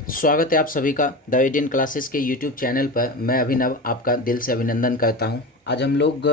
स्वागत है आप सभी का द इंडियन क्लासेस के यूट्यूब चैनल पर। मैं अभिनव आपका दिल से अभिनंदन करता हूं। आज हम लोग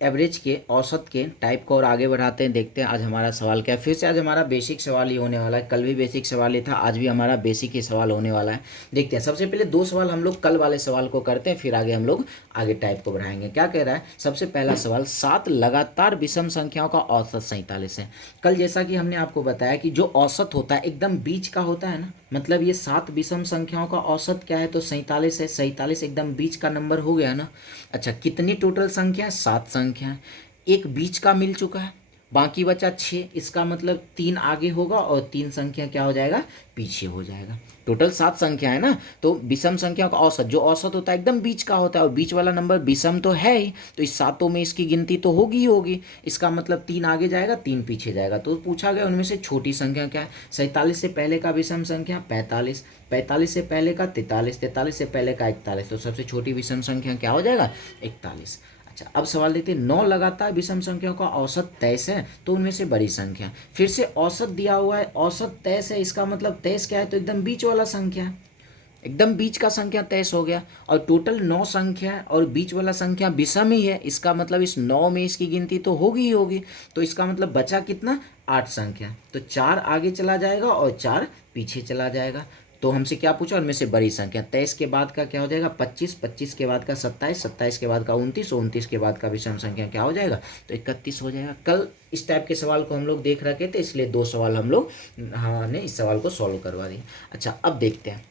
एवरेज के औसत के टाइप को और आगे बढ़ाते हैं। देखते हैं आज हमारा सवाल क्या है। फिर से आज हमारा बेसिक सवाल ही होने वाला है। कल भी बेसिक सवाल ही था, आज भी हमारा बेसिक ही सवाल होने वाला है। देखते हैं। सबसे पहले दो सवाल हम लोग कल वाले सवाल को करते हैं, फिर आगे हम लोग आगे टाइप को बढ़ाएंगे। क्या कह रहा है सबसे पहला सवाल, 7 लगातार विषम संख्याओं का औसत 47 है। कल जैसा कि हमने आपको बताया कि जो औसत होता है एकदम बीच का होता है ना, मतलब ये 7 विषम संख्याओं का औसत क्या है तो 47 है। 47 एकदम बीच का नंबर हो गया ना। अच्छा, कितनी टोटल संख्या है? 7 संख्या है। एक बीच का मिल चुका है, बाकी बचा 6। इसका मतलब 3 आगे होगा और 3 संख्या क्या हो जाएगा, पीछे हो जाएगा। टोटल 7 संख्या है ना। तो विषम संख्या का औसत, जो औसत होता है एकदम बीच का होता है और बीच वाला नंबर विषम तो है ही, तो इस सातों में इसकी गिनती तो होगी ही होगी। इसका मतलब 3 आगे जाएगा 3 पीछे जाएगा। तो पूछा गया उनमें से छोटी संख्या क्या है। 47 से पहले का विषम संख्या 45, 45 से पहले का 43, 43 से पहले का 41। तो सबसे छोटी विषम संख्या क्या हो जाएगा, 41। अच्छा, अब सवाल देखते हैं। 9 लगातार विषम संख्याओं का औसत 23 है, तो उनमें से बड़ी संख्या। फिर से औसत दिया हुआ है, औसत 23 है। इसका मतलब 23 क्या है तो एकदम बीच वाला संख्या है। एकदम बीच का संख्या 23 हो गया। और टोटल 9 संख्या है और बीच वाला संख्या विषम ही है। इसका मतलब इस 9 में इसकी गिनती तो होगी ही होगी। तो इसका मतलब बचा कितना, 8 संख्या। तो 4 आगे चला जाएगा और 4 पीछे चला जाएगा। तो हमसे क्या पूछा, उनमें से बड़ी संख्या। 23 के बाद का क्या हो जाएगा, 25, 25 के बाद का 27, 27 के बाद का 29, 29 के बाद का विषम संख्या क्या हो जाएगा, तो 31 हो जाएगा। कल इस टाइप के सवाल को हम लोग देख रखे थे, इसलिए 2 सवाल हम लोग हमने इस सवाल को सॉल्व करवा दिया। अच्छा, अब देखते हैं।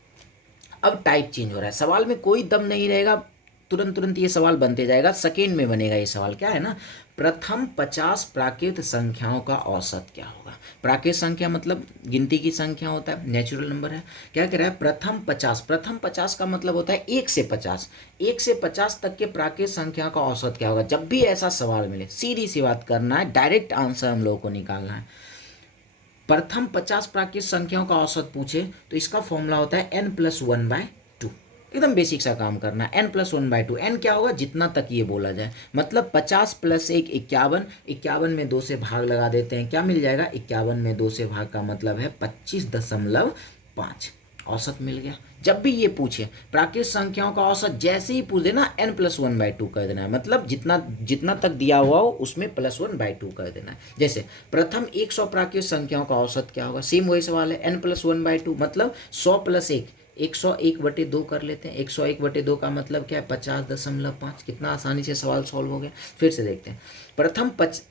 अब टाइप चेंज हो रहा है, सवाल में कोई दम नहीं रहेगा। तुरंत तुरंत ये सवाल बनते जाएगा, सेकेंड में बनेगा ये सवाल। क्या है ना, प्रथम 50 प्राकृत संख्याओं का औसत क्या होगा। प्राकृत संख्या मतलब गिनती की संख्या होता है, नेचुरल नंबर है। क्या कह रहा है, प्रथम 50। प्रथम 50 का मतलब होता है 1 से 50। 1 से 50 तक के प्राकृत संख्या का औसत क्या होगा। जब भी ऐसा सवाल मिले सीधी सी बात करना है, डायरेक्ट आंसर हम लोगों को निकालना है। प्रथम 50 प्राकृत संख्याओं का औसत पूछे तो इसका फॉर्मूला होता है n+1/2। एकदम बेसिक सा काम करना है। n+1/2। n क्या होगा, जितना तक ये बोला जाए। मतलब 50 + 1 51। 51 में 2 से भाग लगा देते हैं, क्या मिल जाएगा, 51 में 2 से भाग का मतलब है 25.5। औसत मिल गया। जब भी ये पूछे प्राकृत संख्याओं का औसत, जैसे ही पूछ देना n+1/2 कर देना है। मतलब जितना जितना तक दिया हुआ हो उसमें +1/2 कर देना है। जैसे प्रथम 100 प्राकृत संख्याओं का औसत क्या होगा, सेम वही सवाल है। n+1/2 मतलब 100 + 1, 101/2 कर लेते हैं। 101/2 का मतलब क्या है, 50.5। कितना आसानी से सवाल सॉल्व हो गया। फिर से देखते हैं। प्रथम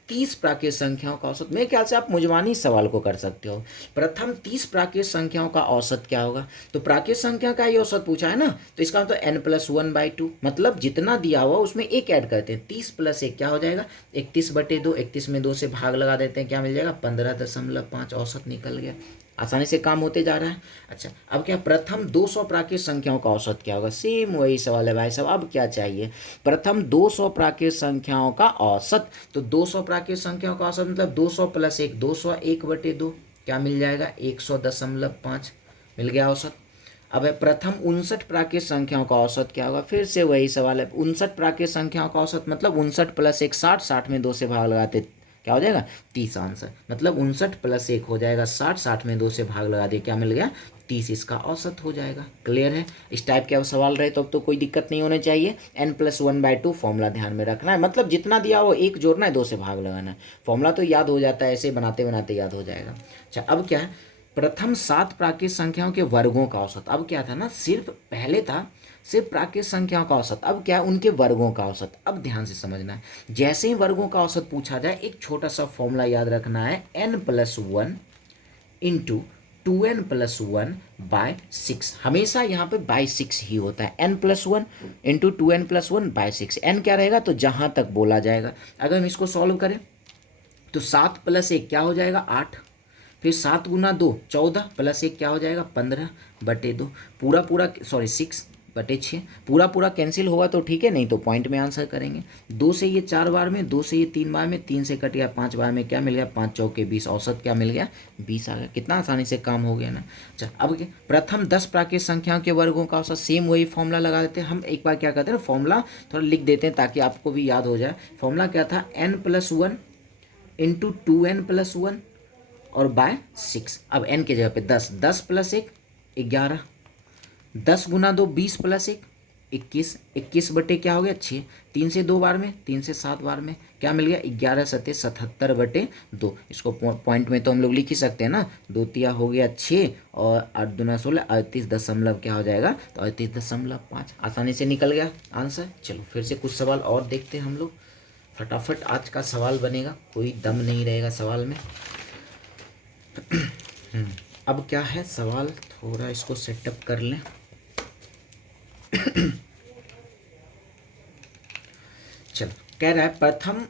30 प्राकृत संख्याओं का औसत, मेरे ख्याल से आप मुजवानी सवाल को कर सकते हो। प्रथम 30 प्राकृत संख्याओं का औसत क्या होगा। तो प्राकृत संख्या का ही औसत पूछा है ना, तो इसका मतलब n+1/2। मतलब जितना दिया हुआ उसमें एक ऐड करते हैं। 30 + 1 क्या हो जाएगा, 31/2। 31 में 2 से भाग लगा देते हैं, क्या मिल जाएगा, 15.5। औसत निकल गया। आसानी से काम होते जा रहा है। अच्छा, अब क्या, प्रथम 200 प्राकृत संख्याओं का औसत क्या होगा। सेम वही सवाल है भाई साहब। अब क्या चाहिए, प्रथम 200 प्राकृत संख्याओं का औसत। तो 200 प्राकृत संख्याओं का औसत मतलब 200 + 1, 201/2। क्या मिल जाएगा, 100.5 मिल गया औसत। अब है प्रथम 59 प्राकृत संख्याओं का औसत क्या होगा। फिर से वही सवाल है। 59 प्राकृत संख्याओं का औसत मतलब 59 + 1 60, 60 में 2 से भाग लगाते क्या हो जाएगा, 30 आंसर। मतलब 59 + 1 हो जाएगा 60, 60 में 2 से भाग लगा दिए, क्या मिल गया, 30। इसका औसत हो जाएगा। क्लियर है। इस टाइप के सवाल रहे तो अब तो कोई दिक्कत नहीं होनी चाहिए। n+1/2 फॉर्मूला ध्यान में रखना है। मतलब जितना दिया हो एक जोड़ना है, 2 से भाग लगाना है। फॉर्मूला तो याद हो जाता है, ऐसे बनाते बनाते याद हो जाएगा। अच्छा, अब क्या है, प्रथम 7 प्राकृत संख्याओं के वर्गों का औसत। अब क्या था ना, सिर्फ पहले था सिर्फ प्राकृत संख्याओं का औसत, अब क्या है, उनके वर्गों का औसत। अब ध्यान से समझना है। जैसे ही वर्गों का औसत पूछा जाए, एक छोटा सा फॉर्मूला याद रखना है, n+1 इंटू 2n+1/6। हमेशा यहाँ पे बाई 6 ही होता है। n+1 into 2n+1/6। n क्या रहेगा, तो जहाँ तक बोला जाएगा। अगर हम इसको सॉल्व करें तो 7 + 1 क्या हो जाएगा, 8। फिर 7 × 2 14, + 1 क्या हो जाएगा, 15/2। पूरा पूरा सॉरी 6/6। पूरा पूरा कैंसिल होगा तो ठीक है, नहीं तो पॉइंट में आंसर करेंगे। 2 से ये 4 बार में, 2 से ये 3 बार में, 3 से कट गया 5 बार में, क्या मिल गया, 5 चौके 20। औसत क्या मिल गया, 20 आ गया। कितना आसानी से काम हो गया ना। अच्छा, अब क्या, प्रथम 10 प्राकृत संख्याओं के वर्गों का औसत। सेम वही फॉर्मूला लगा देते हैं हम। एक बार क्या करते हैं ना, फॉर्मूला थोड़ा लिख देते हैं ताकि आपको भी याद हो जाए। फॉर्मूला क्या था, n+1 इंटू 2n+1 और बाय 6। अब n की जगह पे 10, 10 + 1 11। 10 गुना 2 20 प्लस 1 21। 21 बटे क्या हो गया 6। 3 से 2 बार में, 3 से 7 बार में क्या मिल गया 11 सत्ते 77 बटे 2। इसको पॉइंट में तो हम लोग लिख ही सकते हैं ना। 2 तिया हो गया 6 और 8 दूना 16, 38 दशमलव क्या हो जाएगा तो 38.5। आसानी से निकल गया आंसर। चलो फिर से कुछ सवाल और देखते हैं हम लोग। फटाफट आज का सवाल बनेगा, कोई दम नहीं रहेगा सवाल में। अब क्या है सवाल, थोड़ा इसको सेटअप कर लें। चलो कह रहा है प्रथम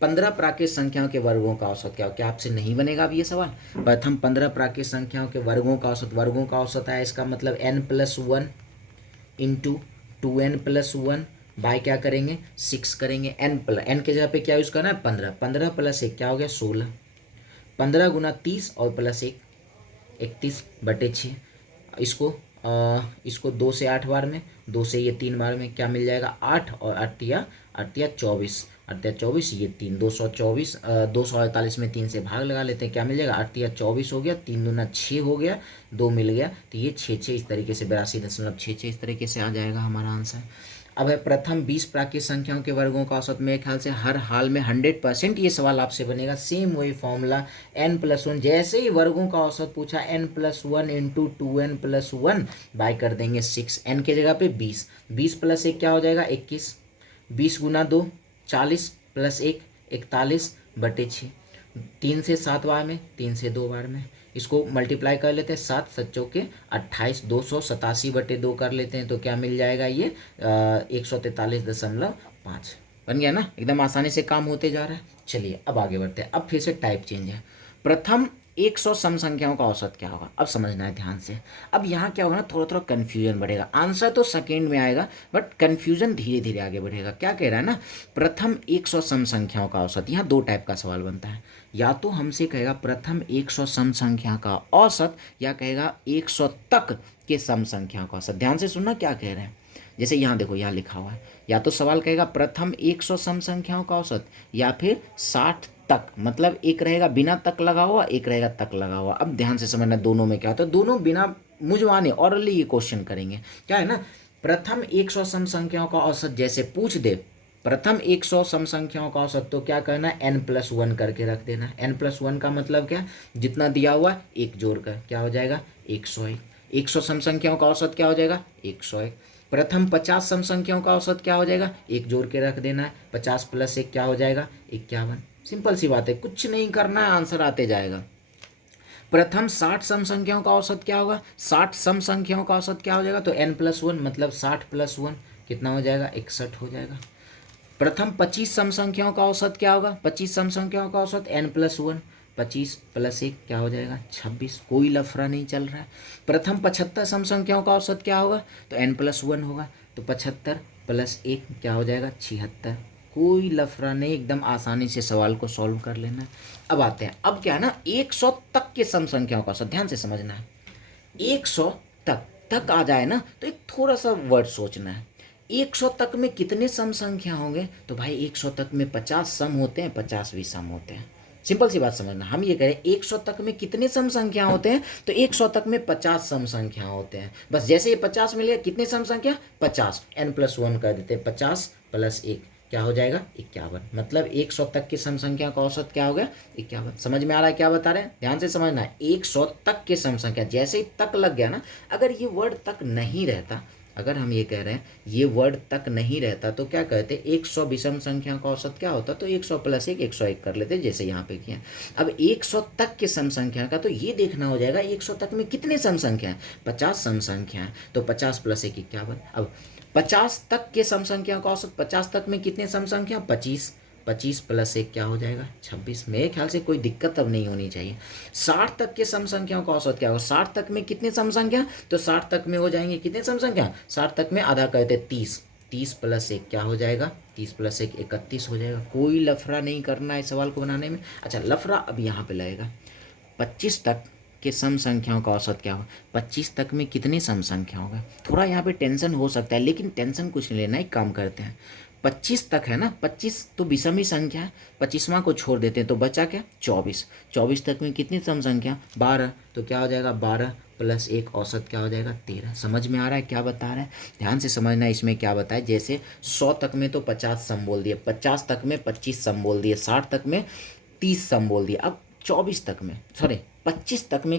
15 प्राकृत संख्याओं के वर्गों का औसत क्या हो। क्या आपसे नहीं बनेगा अब ये सवाल। प्रथम 15 प्राकृत संख्याओं के वर्गों का औसत, वर्गों का औसत है इसका मतलब n+1 इंटू 2n+1 बाय क्या करेंगे 6 करेंगे। n के जगह पे क्या यूज़ करना है 15। 15 + 1 क्या हो गया 16। 15 गुना 30 और प्लस 1 31 बटे 6। इसको 2 से 8 बार में, 2 से ये 3 बार में क्या मिल जाएगा 8 और 8 तिया 24। 8 तिया 24 ये 3 224। 248 में 3 से भाग लगा लेते हैं क्या मिल जाएगा 8 तिया 24 हो गया। 3 दूना 6 हो गया, 2 मिल गया तो ये 6 इस तरीके से 82.66 इस तरीके से आ जाएगा हमारा आंसर। अब है प्रथम 20 प्राकृत संख्याओं के वर्गों का औसत। मेरे ख्याल से हर हाल में 100% ये सवाल आपसे बनेगा। सेम वही फॉर्मूला n+1, जैसे ही वर्गों का औसत पूछा n+1 इंटू 2n+1 बाय कर देंगे 6। n के जगह पे 20, 20 + 1 क्या हो जाएगा 21। 20 गुना 2 40 प्लस 1 41 बटे 6। 3 से 7 बार में, 3 से 2 बार में इसको मल्टीप्लाई कर लेते हैं। 7 सच्चों के 28, 287 बटे 2 कर लेते हैं तो क्या मिल जाएगा ये 143.5 बन गया ना। एकदम आसानी से काम होते जा रहा है। चलिए अब आगे बढ़ते हैं। अब फिर से टाइप चेंज है। प्रथम 100 सम संख्याओं का औसत क्या होगा, अब समझना है ध्यान से। अब यहाँ क्या होगा ना, थोड़ा थोड़ा कन्फ्यूजन बढ़ेगा। आंसर तो सेकेंड में आएगा बट कन्फ्यूजन धीरे धीरे आगे बढ़ेगा। क्या कह रहा है ना, प्रथम 100 सम संख्याओं का औसत। यहाँ दो टाइप का सवाल बनता है। या तो हमसे कहेगा प्रथम 100 सम संख्या का औसत, या कहेगा 100 तक के सम संख्याओं का औसत। ध्यान से सुनना क्या कह रहे हैं। जैसे यहाँ देखो, यहाँ लिखा हुआ है, या तो सवाल कहेगा प्रथम 100 सम संख्याओं का औसत, या फिर 60 तक। मतलब एक रहेगा बिना तक लगा हुआ, एक रहेगा तक लगा हुआ। अब ध्यान से समझना दोनों में क्या होता है। दोनों बिना मुझवाने ऑरली ये क्वेश्चन करेंगे। क्या है ना, प्रथम 100 सम संख्याओं का औसत जैसे पूछ दे, प्रथम 100 सम संख्याओं का औसत, तो क्या करना है n+1 करके रख देना। n+1 का मतलब क्या, जितना दिया हुआ एक जोड़कर क्या हो जाएगा 101। 100 सम संख्याओं का औसत क्या हो जाएगा 101। प्रथम 50 सम संख्याओं का औसत क्या हो जाएगा, एक जोड़ के रख देना है। 50 + 1 क्या हो जाएगा 51। सिंपल सी बात है, कुछ नहीं करना है, आंसर आते जाएगा। प्रथम 60 सम संख्याओं का औसत क्या होगा, 60 सम संख्याओं का औसत क्या हो जाएगा, तो n+1 मतलब 60 + 1 कितना हो जाएगा 61 हो जाएगा। प्रथम 25 सम संख्याओं का औसत क्या होगा, 25 सम संख्याओं का औसत n+1, 25 + 1 क्या हो जाएगा 26। कोई लफड़ा नहीं चल रहा है। प्रथम 75 सम संख्याओं का औसत क्या होगा, तो n+1 होगा, तो 75 + 1 क्या हो जाएगा 76। कोई लफड़ा नहीं, एकदम आसानी से सवाल को सॉल्व कर लेना है। अब आते हैं, अब क्या है ना 100 तक के सम संख्याओं का औसत। ध्यान से समझना है, 100 तक, तक आ जाए ना तो एक थोड़ा सा वर्ड सोचना है। 100 तक में कितने सम संख्या होंगे, तो भाई 100 तक में 50 सम होते हैं, 50 भी सम होते हैं। सिंपल सी बात समझना, हम ये कह रहे हैं 100 तक में कितने सम संख्या होते हैं, तो 100 तक में 50 सम संख्या होते हैं। बस जैसे ये 50 मिल गया, कितने सम संख्या 50, n+1 कर देते हैं। 50 + 1 क्या हो जाएगा 51। मतलब 100 तक की सम संख्या का औसत क्या हो गया 51। समझ में आ रहा है क्या बता रहे हैं, ध्यान से समझना है। 100 तक के सम संख्या, जैसे ही तक लग गया ना, अगर ये वर्ड तक नहीं रहता, अगर हम ये कह रहे हैं ये वर्ड तक नहीं रहता, तो क्या कहते 100 विषम संख्या का औसत क्या होता, तो 100 + 1 101 कर लेते, जैसे यहाँ पे किया। अब 100 तक के सम संख्या का तो ये देखना हो जाएगा 100 तक में कितने सम संख्या है, 50 सम संख्या है, तो 50 + 1 51। अब 50 तक के सम संख्या का औसत, 50 तक में कितने सम संख्या 25, 25 + 1 क्या हो जाएगा 26। मेरे ख्याल से कोई दिक्कत अब नहीं होनी चाहिए। 60 तक के सम संख्याओं का औसत क्या होगा, 60 तक में कितने सम संख्या, तो 60 तक में हो जाएंगे कितने सम संख्या, 60 तक में आधा कहते 30, 30 + 1 क्या हो जाएगा 30 + 1 31 हो जाएगा। कोई लफड़ा नहीं करना है सवाल को बनाने में। अच्छा लफड़ा अब यहाँ पे लगेगा, 25 तक के सम संख्याओं का औसत क्या होगा, 25 तक में कितनी सम संख्या होगा। थोड़ा यहाँ पे टेंशन हो सकता है, लेकिन टेंशन कुछ नहीं लेना, एक काम करते हैं 25 तक है ना, 25 तो विषमी संख्या है, 25वां को छोड़ देते हैं तो बचा क्या 24। 24 तक में कितनी सम संख्या 12, तो क्या हो जाएगा 12 प्लस 1 औसत क्या हो जाएगा 13। समझ में आ रहा है क्या बता रहा है, ध्यान से समझना इसमें क्या बताया। जैसे 100 तक में तो 50 सम बोल दिए, 50 तक में 25 सम बोल दिए, 60 तक में 30 सम बोल दिए। अब 24 तक में, सॉरी 25 तक में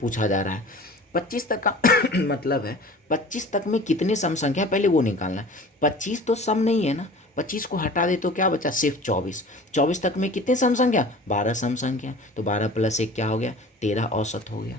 पूछा जा रहा है। 25 तक का मतलब है 25 तक में कितने सम संख्या पहले वो निकालना है। 25 तो सम नहीं है ना, 25 को हटा दे तो क्या बचा सिर्फ 24। 24 तक में कितने सम संख्या 12 सम संख्या, तो 12 प्लस 1 क्या हो गया 13 औसत हो गया।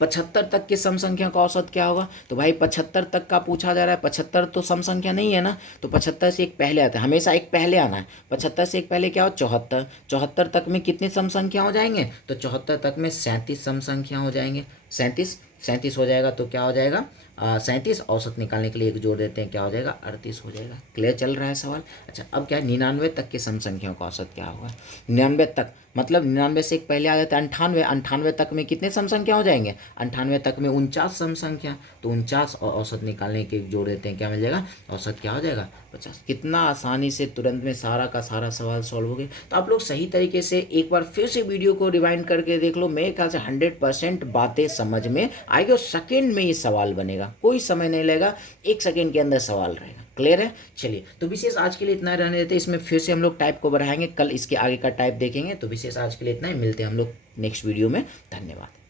75 तक के सम संख्या का औसत क्या होगा, तो भाई 75 तक का पूछा जा रहा है, 75 तो सम संख्या नहीं है ना, तो 75 से एक पहले आता है, हमेशा एक पहले आना है। 75 से एक पहले क्या हो 74, 74 तक में कितने सम संख्या हो जाएंगे, तो 74 तक में 37 सम संख्या हो जाएंगे। 37 हो जाएगा तो क्या हो जाएगा 37, औसत निकालने के लिए एक जोड़ देते हैं, क्या हो जाएगा 38 हो जाएगा। क्लियर चल रहा है सवाल। अच्छा अब क्या है 99 तक के सम संख्याओं का औसत क्या होगा। 99 तक मतलब 99 से एक पहले आ जाता है 98, 98 तक में कितने सम संख्या हो जाएंगे 98 तक में 49 सम संख्या, तो 49 और औसत निकालने के जोड़ देते हैं, क्या मिल जाएगा औसत क्या हो जाएगा 50। कितना आसानी से तुरंत में सारा का सारा सवाल सॉल्व हो गया। तो आप लोग सही तरीके से एक बार फिर से वीडियो को रिवाइंड करके देख लो, मेरे ख्याल से 100% बातें समझ में आएगी और सेकेंड में ये सवाल बनेगा, कोई समय नहीं लगेगा, 1 सेकेंड के अंदर सवाल रहेगा। क्लियर है। चलिए तो विशेष आज के लिए इतना रहने देते, इसमें फिर से हम लोग टाइप को बढ़ाएंगे, कल इसके आगे का टाइप देखेंगे। तो विशेष आज के लिए इतना ही, मिलते हैं हम लोग नेक्स्ट वीडियो में। धन्यवाद।